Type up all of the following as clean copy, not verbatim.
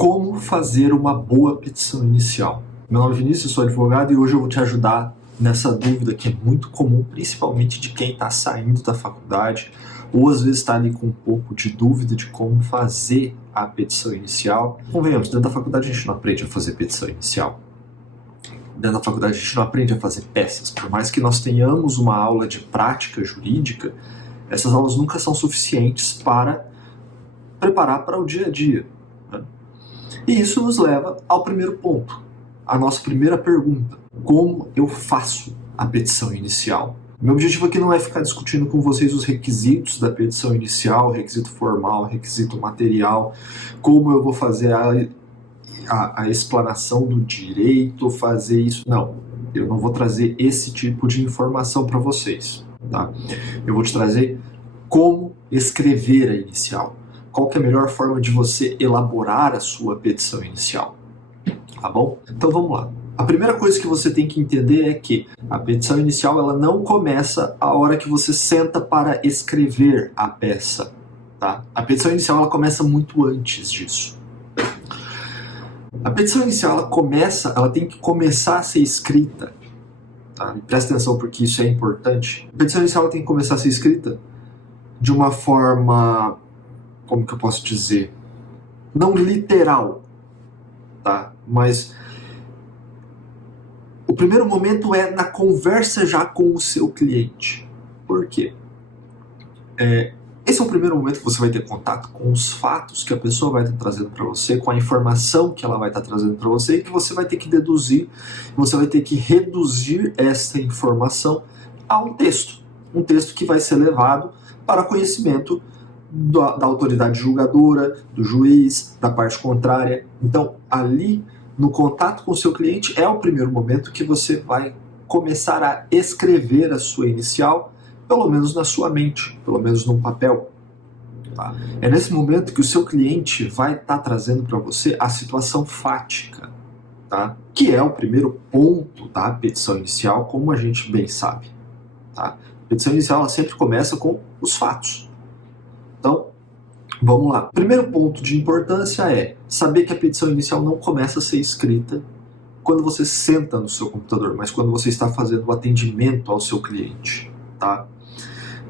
Como fazer uma boa petição inicial? Meu nome é Vinícius, sou advogado e hoje eu vou te ajudar nessa dúvida que é muito comum, principalmente de quem está saindo da faculdade ou às vezes está ali com um pouco de dúvida de como fazer a petição inicial. Convenhamos, dentro da faculdade a gente não aprende a fazer petição inicial. Dentro da faculdade a gente não aprende a fazer peças. Por mais que nós tenhamos uma aula de prática jurídica, essas aulas nunca são suficientes para preparar para o dia a dia. E isso nos leva ao primeiro ponto, a nossa primeira pergunta: como eu faço a petição inicial? Meu objetivo aqui não é ficar discutindo com vocês os requisitos da petição inicial, requisito formal, requisito material, como eu vou fazer a explanação do direito, fazer isso. Não, eu não vou trazer esse tipo de informação para vocês. Tá? Eu vou te trazer como escrever a inicial. Qual que é a melhor forma de você elaborar a sua petição inicial, tá bom? Então vamos lá. A primeira coisa que você tem que entender é que a petição inicial ela não começa a hora que você senta para escrever a peça, tá? A petição inicial ela começa muito antes disso. A petição inicial ela tem que começar a ser escrita, tá? Presta atenção porque isso é importante. A petição inicial ela tem que começar a ser escrita de uma forma, como que eu posso dizer, não literal, tá? Mas o primeiro momento é na conversa já com o seu cliente. Por quê? Esse é o primeiro momento que você vai ter contato com os fatos que a pessoa vai estar trazendo para você, com a informação que ela vai estar trazendo para você e que você vai ter que deduzir, você vai ter que reduzir essa informação a um texto que vai ser levado para conhecimento da autoridade julgadora, do juiz, da parte contrária. Então, ali, no contato com o seu cliente, é o primeiro momento que você vai começar a escrever a sua inicial, pelo menos na sua mente, pelo menos num papel. Tá? É nesse momento que o seu cliente vai estar trazendo para você a situação fática, tá? Que é o primeiro ponto da petição inicial, como a gente bem sabe. Tá? A petição inicial ela sempre começa com os fatos. Então, vamos lá. O primeiro ponto de importância é saber que a petição inicial não começa a ser escrita quando você senta no seu computador, mas quando você está fazendo o atendimento ao seu cliente, tá?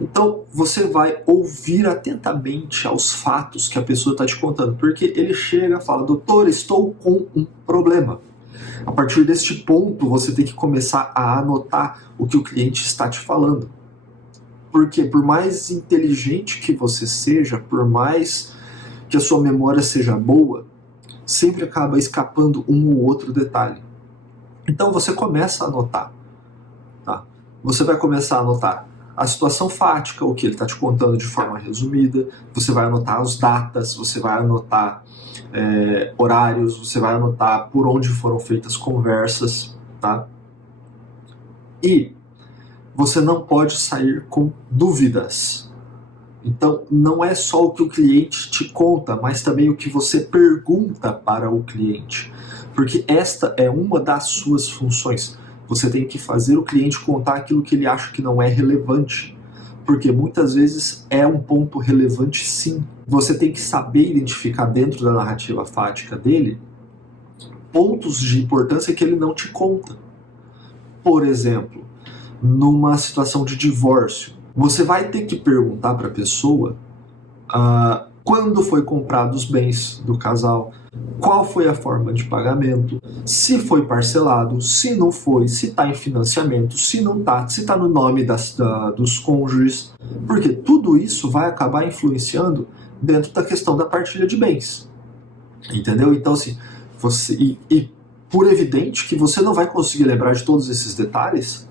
Então, você vai ouvir atentamente aos fatos que a pessoa está te contando, porque ele chega e fala: doutor, estou com um problema. A partir deste ponto, você tem que começar a anotar o que o cliente está te falando. Porque por mais inteligente que você seja, por mais que a sua memória seja boa, sempre acaba escapando um ou outro detalhe. Então você começa a anotar. Tá? Você vai começar a anotar a situação fática, o que ele está te contando de forma resumida, você vai anotar as datas, você vai anotar horários, você vai anotar por onde foram feitas conversas. Tá? E você não pode sair com dúvidas. Então, não é só o que o cliente te conta, mas também o que você pergunta para o cliente. Porque esta é uma das suas funções. Você tem que fazer o cliente contar aquilo que ele acha que não é relevante. Porque muitas vezes é um ponto relevante, sim. Você tem que saber identificar dentro da narrativa fática dele pontos de importância que ele não te conta. Por exemplo, numa situação de divórcio, você vai ter que perguntar para a pessoa quando foi comprado os bens do casal, qual foi a forma de pagamento, se foi parcelado, se não foi, se está em financiamento, se não está, se está no nome dos cônjuges, porque tudo isso vai acabar influenciando dentro da questão da partilha de bens. Entendeu? Então, assim, por evidente que você não vai conseguir lembrar de todos esses detalhes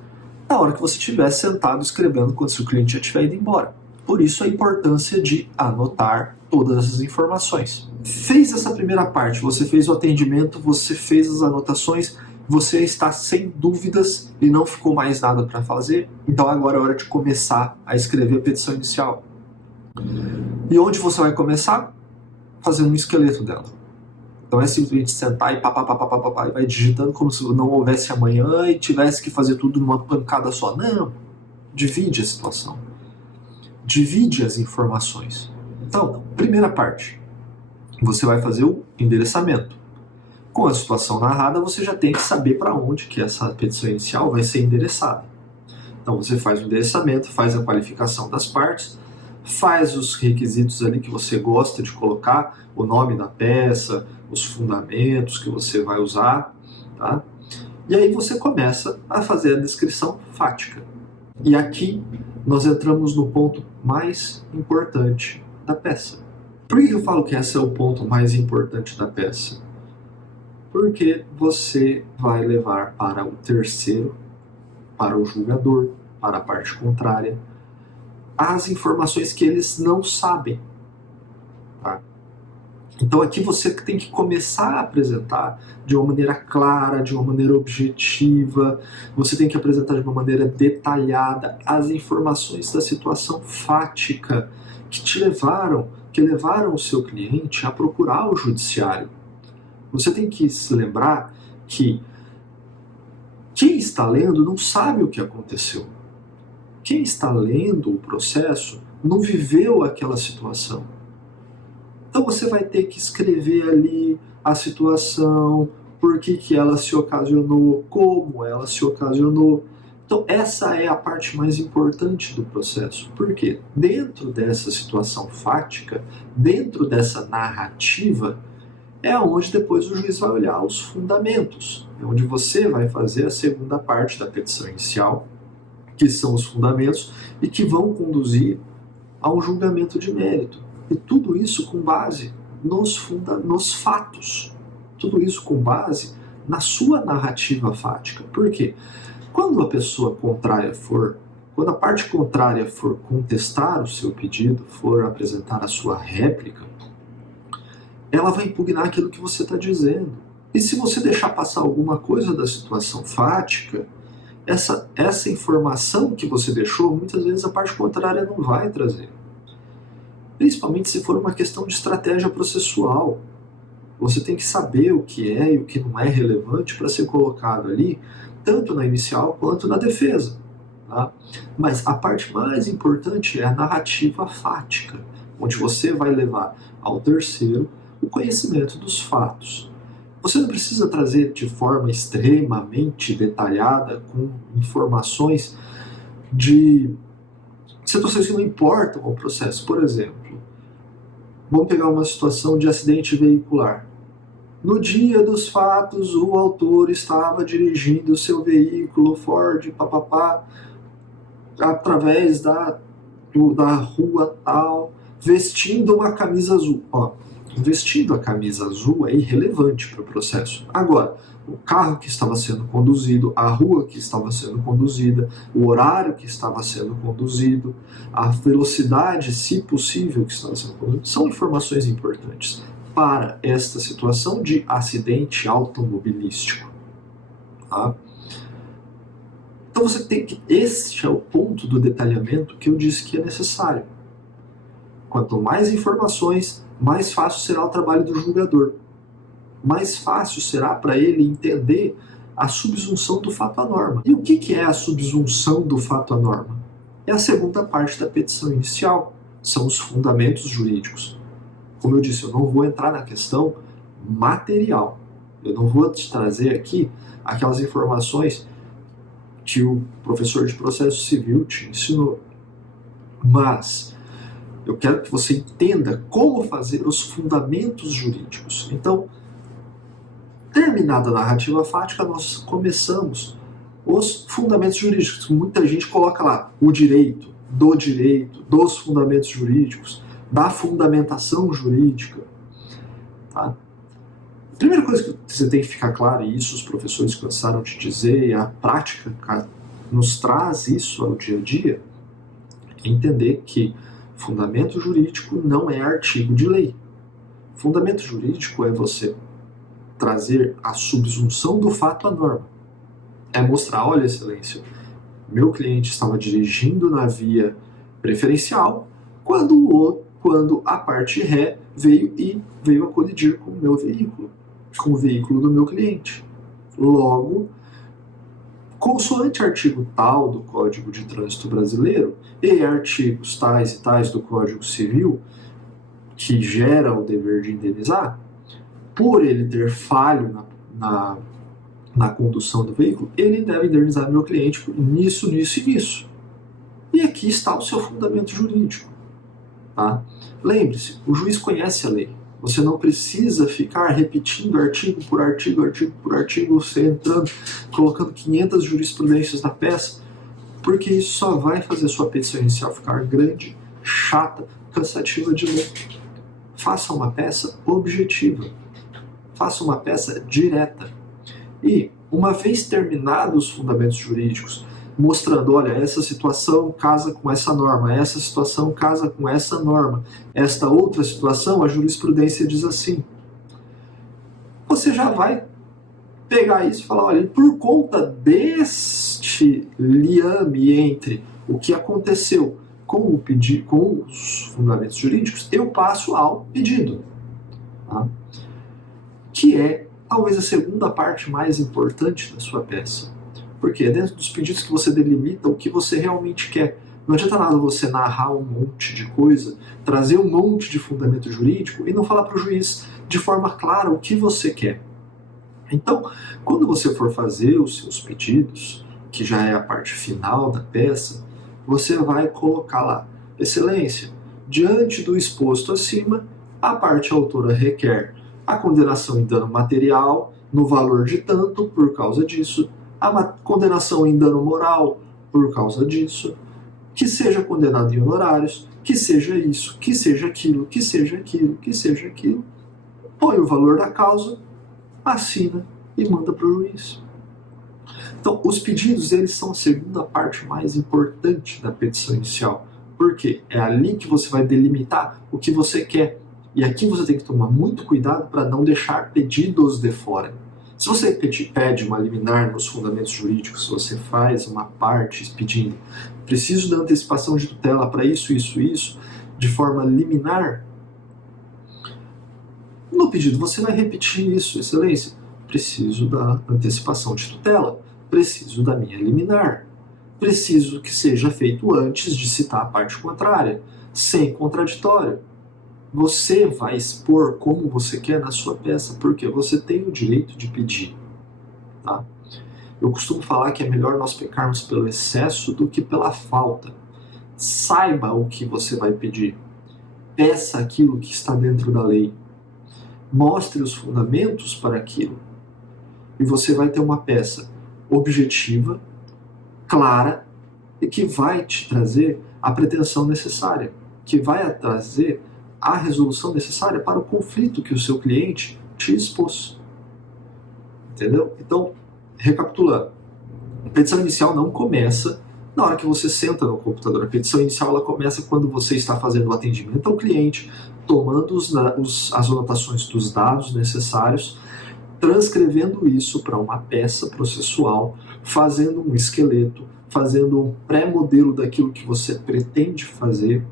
na hora que você estiver sentado escrevendo quando seu cliente já tiver ido embora. Por isso a importância de anotar todas essas informações. Fez essa primeira parte, você fez o atendimento, você fez as anotações, você está sem dúvidas e não ficou mais nada para fazer, então agora é hora de começar a escrever a petição inicial. E onde você vai começar? Fazendo um esqueleto dela. Então é simplesmente sentar e e vai digitando como se não houvesse amanhã e tivesse que fazer tudo numa pancada só. Não, divide a situação. Divide as informações. Então, primeira parte. você vai fazer o endereçamento. Com a situação narrada, você já tem que saber para onde que essa petição inicial vai ser endereçada. Então você faz o endereçamento, faz a qualificação das partes, faz os requisitos ali que você gosta de colocar, o nome da peça, os fundamentos que você vai usar, tá? E aí você começa a fazer a descrição fática. E aqui nós entramos no ponto mais importante da peça. Por que eu falo que esse é o ponto mais importante da peça? Porque você vai levar para o terceiro, para o julgador, para a parte contrária, as informações que eles não sabem. Tá? Então aqui você tem que começar a apresentar de uma maneira clara, de uma maneira objetiva, você tem que apresentar de uma maneira detalhada as informações da situação fática que levaram o seu cliente a procurar o judiciário. Você tem que se lembrar que quem está lendo não sabe o que aconteceu. Quem está lendo o processo não viveu aquela situação. Então você vai ter que escrever ali a situação, por que ela se ocasionou, como ela se ocasionou. Então essa é a parte mais importante do processo. Por quê? Dentro dessa situação fática, dentro dessa narrativa, é onde depois o juiz vai olhar os fundamentos. É onde você vai fazer a segunda parte da petição inicial, que são os fundamentos, e que vão conduzir a um julgamento de mérito. E tudo isso com base nos fatos. Tudo isso com base na sua narrativa fática. Por quê? Quando a parte contrária for contestar o seu pedido, for apresentar a sua réplica, ela vai impugnar aquilo que você está dizendo. E se você deixar passar alguma coisa da situação fática, essa informação que você deixou, muitas vezes a parte contrária não vai trazer. Principalmente se for uma questão de estratégia processual. Você tem que saber o que é e o que não é relevante para ser colocado ali, tanto na inicial quanto na defesa. Tá? Mas a parte mais importante é a narrativa fática, onde você vai levar ao terceiro o conhecimento dos fatos. Você não precisa trazer de forma extremamente detalhada, com informações de situações que não importam ao processo. Por exemplo, vamos pegar uma situação de acidente veicular. No dia dos fatos, o autor estava dirigindo o seu veículo Ford, através da rua tal, vestindo uma camisa azul. Vestindo a camisa azul é irrelevante para o processo. Agora, o carro que estava sendo conduzido, a rua que estava sendo conduzida, o horário que estava sendo conduzido, a velocidade, se possível, que estava sendo conduzida, são informações importantes para esta situação de acidente automobilístico. Tá? Então você tem que... Este é o ponto do detalhamento que eu disse que é necessário. Quanto mais informações, mais fácil será o trabalho do julgador. Mais fácil será para ele entender a subsunção do fato à norma. E o que é a subsunção do fato à norma? É a segunda parte da petição inicial. São os fundamentos jurídicos. Como eu disse, eu não vou entrar na questão material. Eu não vou te trazer aqui aquelas informações que o professor de processo civil te ensinou. Mas eu quero que você entenda como fazer os fundamentos jurídicos. Então, terminada a narrativa fática, nós começamos os fundamentos jurídicos. Muita gente coloca lá o direito, dos fundamentos jurídicos, da fundamentação jurídica. Tá? A primeira coisa que você tem que ficar claro, e isso os professores cansaram de dizer, e a prática nos traz isso ao dia a dia, é entender que fundamento jurídico não é artigo de lei. Fundamento jurídico é você trazer a subsunção do fato à norma. É mostrar, olha, excelência, meu cliente estava dirigindo na via preferencial quando a parte ré veio a colidir com o meu veículo, com o veículo do meu cliente. Logo, consoante artigo tal do Código de Trânsito Brasileiro e artigos tais e tais do Código Civil, que gera o dever de indenizar, por ele ter falho na condução do veículo, ele deve indenizar meu cliente nisso, nisso e nisso. E aqui está o seu fundamento jurídico. Tá? Lembre-se, o juiz conhece a lei. Você não precisa ficar repetindo artigo por artigo, artigo por artigo, você entrando, colocando 500 jurisprudências na peça, porque isso só vai fazer a sua petição inicial ficar grande, chata, cansativa de ler. Faça uma peça objetiva. Faça uma peça direta. E, uma vez terminados os fundamentos jurídicos, mostrando, olha, essa situação casa com essa norma, essa situação casa com essa norma, esta outra situação, a jurisprudência diz assim. Você já vai pegar isso e falar, olha, por conta deste liame entre o que aconteceu com os fundamentos jurídicos, eu passo ao pedido. Tá? Que é, talvez, a segunda parte mais importante da sua peça. Porque é dentro dos pedidos que você delimita o que você realmente quer. Não adianta nada você narrar um monte de coisa, trazer um monte de fundamento jurídico e não falar para o juiz de forma clara o que você quer. Então, quando você for fazer os seus pedidos, que já é a parte final da peça, você vai colocar lá, excelência, diante do exposto acima, a parte autora requer a condenação em dano material no valor de tanto por causa disso, a condenação em dano moral por causa disso, que seja condenado em honorários, que seja isso, que seja aquilo, que seja aquilo, que seja aquilo, põe o valor da causa, assina e manda para o juiz. Então, os pedidos, eles são a segunda parte mais importante da petição inicial, porque é ali que você vai delimitar o que você quer. E aqui você tem que tomar muito cuidado para não deixar pedidos de fora. Se você pede uma liminar nos fundamentos jurídicos, se você faz uma parte pedindo preciso da antecipação de tutela para isso, isso, isso, de forma liminar, no pedido você vai repetir isso, excelência, preciso da antecipação de tutela, preciso da minha liminar, preciso que seja feito antes de citar a parte contrária, sem contraditório. Você vai expor como você quer na sua peça, porque você tem o direito de pedir. Tá? Eu costumo falar que é melhor nós pecarmos pelo excesso do que pela falta. Saiba o que você vai pedir. Peça aquilo que está dentro da lei. Mostre os fundamentos para aquilo. E você vai ter uma peça objetiva, clara, e que vai te trazer a pretensão necessária, que vai trazer a resolução necessária para o conflito que o seu cliente te expôs. Entendeu? Então, recapitulando, a petição inicial não começa na hora que você senta no computador. A petição inicial ela começa quando você está fazendo o atendimento ao cliente, tomando as anotações dos dados necessários, transcrevendo isso para uma peça processual, fazendo um esqueleto, fazendo um pré-modelo daquilo que você pretende fazer,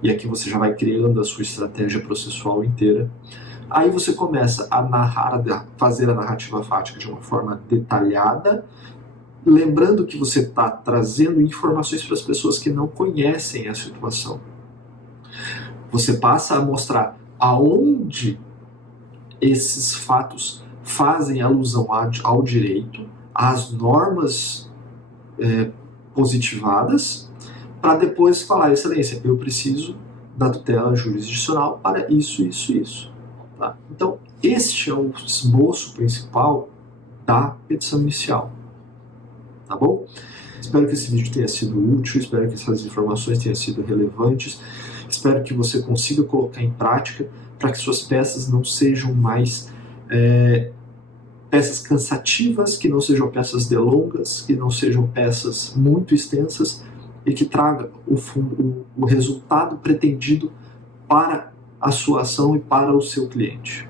e aqui você já vai criando a sua estratégia processual inteira. Aí você começa a fazer a narrativa fática de uma forma detalhada, lembrando que você está trazendo informações para as pessoas que não conhecem a situação. Você passa a mostrar aonde esses fatos fazem alusão ao direito, às normas positivadas, para depois falar, excelência, eu preciso da tutela jurisdicional para isso, isso, isso. Tá? Então, este é o esboço principal da petição inicial. Tá bom? Espero que esse vídeo tenha sido útil, espero que essas informações tenham sido relevantes, espero que você consiga colocar em prática para que suas peças não sejam mais peças cansativas, que não sejam peças delongas, que não sejam peças muito extensas, e que traga o resultado pretendido para a sua ação e para o seu cliente.